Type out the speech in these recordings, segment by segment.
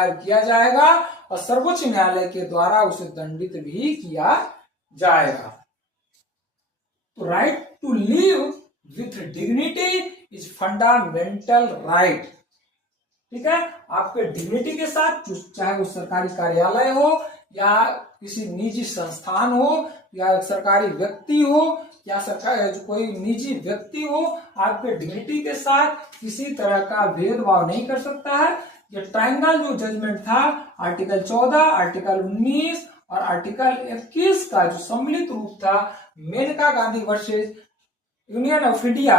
किया जाएगा और सर्वोच्च न्यायालय के द्वारा उसे दंडित भी किया जाएगा। तो right to live with dignity is fundamental right. ठीक है, आपके डिग्निटी के साथ, चाहे वो सरकारी कार्यालय हो या किसी निजी संस्थान हो या सरकारी व्यक्ति हो या सरकार कोई निजी व्यक्ति हो, आपके डिग्निटी के साथ किसी तरह का भेदभाव नहीं कर सकता है। ये ट्रायंगल जो जजमेंट था आर्टिकल 14, आर्टिकल 19 और आर्टिकल 21 का जो सम्मिलित रूप था Maneka Gandhi versus Union of India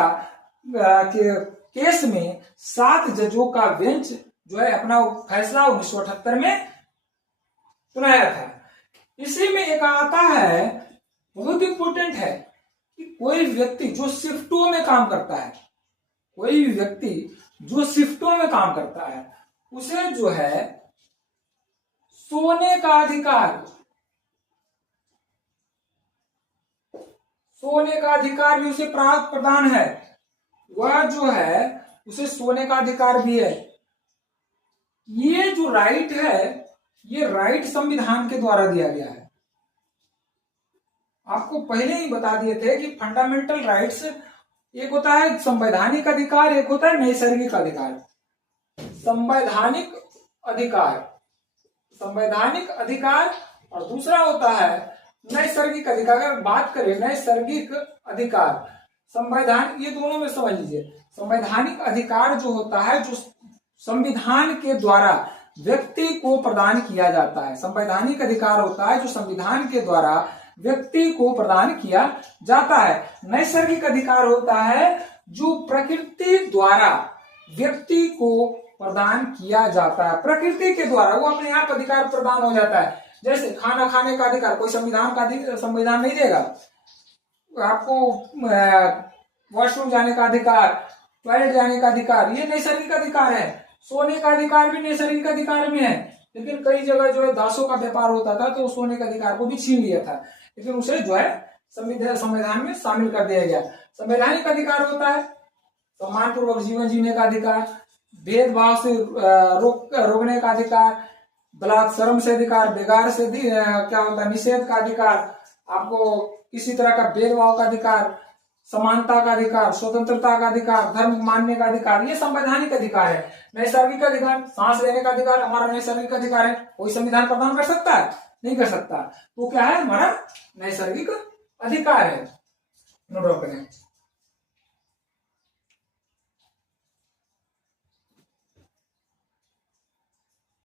के केस में 7 जजों का बेंच जो है अपना फैसला 1978 में सुनाया था। इसी में एक आता है, बहुत इंपोर्टेंट है, कि कोई व्यक्ति जो शिफ्टों में काम करता है, कोई व्यक्ति जो शिफ्टों में काम करता है उसे जो है सोने का अधिकार, सोने का अधिकार भी उसे प्रदान है। वह जो है उसे सोने का अधिकार भी है। ये जो राइट है, ये राइट संविधान के द्वारा दिया गया है। आपको पहले ही बता दिए थे कि फंडामेंटल राइट्स एक होता है संवैधानिक अधिकार, एक होता है नैसर्गिक अधिकार। संवैधानिक अधिकार, संवैधानिक अधिकार और दूसरा होता है नैसर्गिक अधिकार। अगर बात करें नैसर्गिक अधिकार, संवैधान, ये दोनों में समझ लीजिए। संवैधानिक अधिकार जो होता है, जो संविधान के द्वारा व्यक्ति को प्रदान किया जाता है, संवैधानिक अधिकार होता है जो संविधान के द्वारा व्यक्ति को प्रदान किया जाता है। नैसर्गिक अधिकार होता है जो प्रकृति द्वारा व्यक्ति को प्रदान किया जाता है। प्रकृति के द्वारा वो अपने आप अधिकार प्रदान हो जाता है। जैसे खाना खाने का अधिकार कोई संविधान नहीं देगा आपको। वॉशरूम जाने का अधिकार, टॉयलेट जाने का अधिकार, ये नैसर्गिक अधिकार है। सोने का अधिकार भी नैसर्गिक अधिकार में है, लेकिन कई जगह जो है दासों का व्यापार होता था तो सोने के अधिकार को भी छीन लिया था, लेकिन उसे जो है संविधान में शामिल कर दिया गया। संवैधानिक अधिकार होता है सम्मान पूर्वक जीवन जीने का अधिकार, भेदभाव से रोकने का अधिकार, बलात्कार से अधिकार, बेगार से क्या होता है निषेध का अधिकार, आपको किसी तरह का भेदभाव का अधिकार, समानता का अधिकार, स्वतंत्रता का अधिकार, धर्म मानने का अधिकार, ये संवैधानिक अधिकार है। नैसर्गिक अधिकार, सांस लेने का अधिकार हमारा नैसर्गिक अधिकार है। कोई संविधान प्रदान कर सकता है? नहीं कर सकता। तो क्या है, हमारा नैसर्गिक अधिकार है। नोट करें।